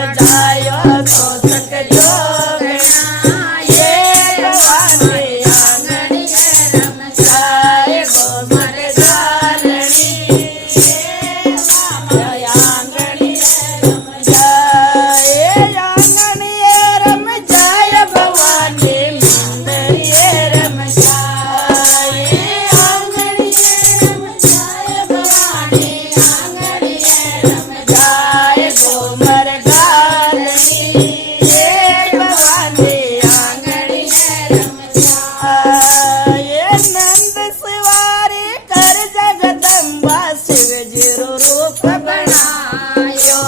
बजायो तो सक जोगना ये भवानी आंगणी रम जाए गोमर गालनी आंगणी रम जाए आंगणी रम जाए भवानी मंदिर रम जाए आंगणी रम जाए भवानी आंगणी रम जाए गोमर गालनी ये भवानी आंगणी रम जाए नंद सवारी कर जगदम्बा शिव जी रूप बनायो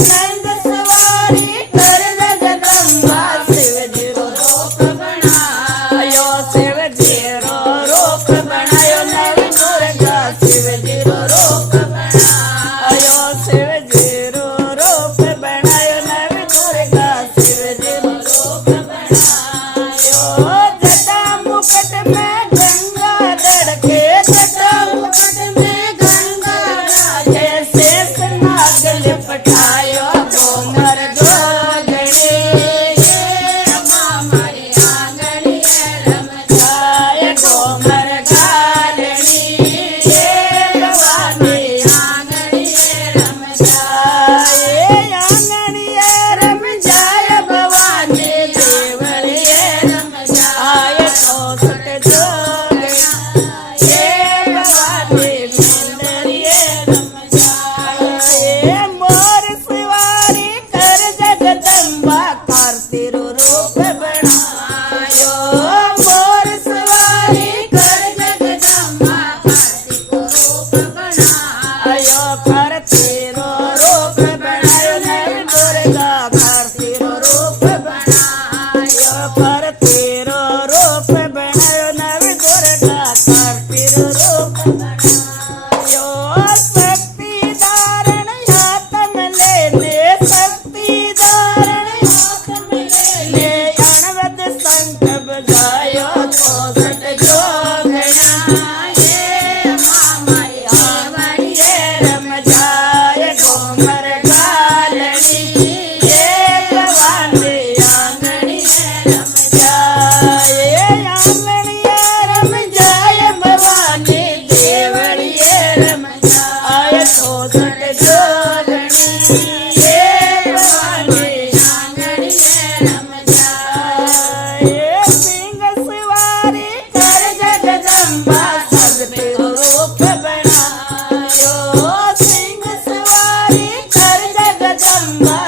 नंद सवारी कर जगदम्बा शिव जी रूप बनायो शिव जी रूप बनायो नव दुर्गा शिव जी रूप बनायो शिव जी रूप बनायो नव दुर्गा शिव जी रूप बनायो जटा मुकुट में गंगा दड़के जटा मुकुट में गंगा राजे शेष नाग लिपटायो गोमर गोगणी मामारी आंगणी रम जाए गोमर गालनी ये भवानी आंगणी रम जाए आंगणी रम जाए भवानी देवरी रम जाए तो सक जोगना ये भवानी मंदिर रम जाए मोर सवारी कर जगदम्बा कार्तिक रूप बनायो मोर सवारी कर जगदम्बा कार्तिक रूप बनायो कार्तिक रूप बनायो नव दुर्गा कार्तिक रूप बनायो कार्तिक रूप बनायो नव दुर्गा कार्तिक रूप बनायो शक्ति धारण हाथ में लेने शक्ति धारण हाथ में लेने अणवद शंख बजायो तो सट जोगना ये मामारी आंगणी रम जाए गोमर गालनी ये भवानी आंगणी रम जाए आंगणी रम जाए भवानी देवरी रम जाए तो सट जोगनी ये भवानी आंगणी रम जाए सिंह सवारी कर जगदम्बा शक्ति रूप बनायो सिंह सवारी कर जगदम्बा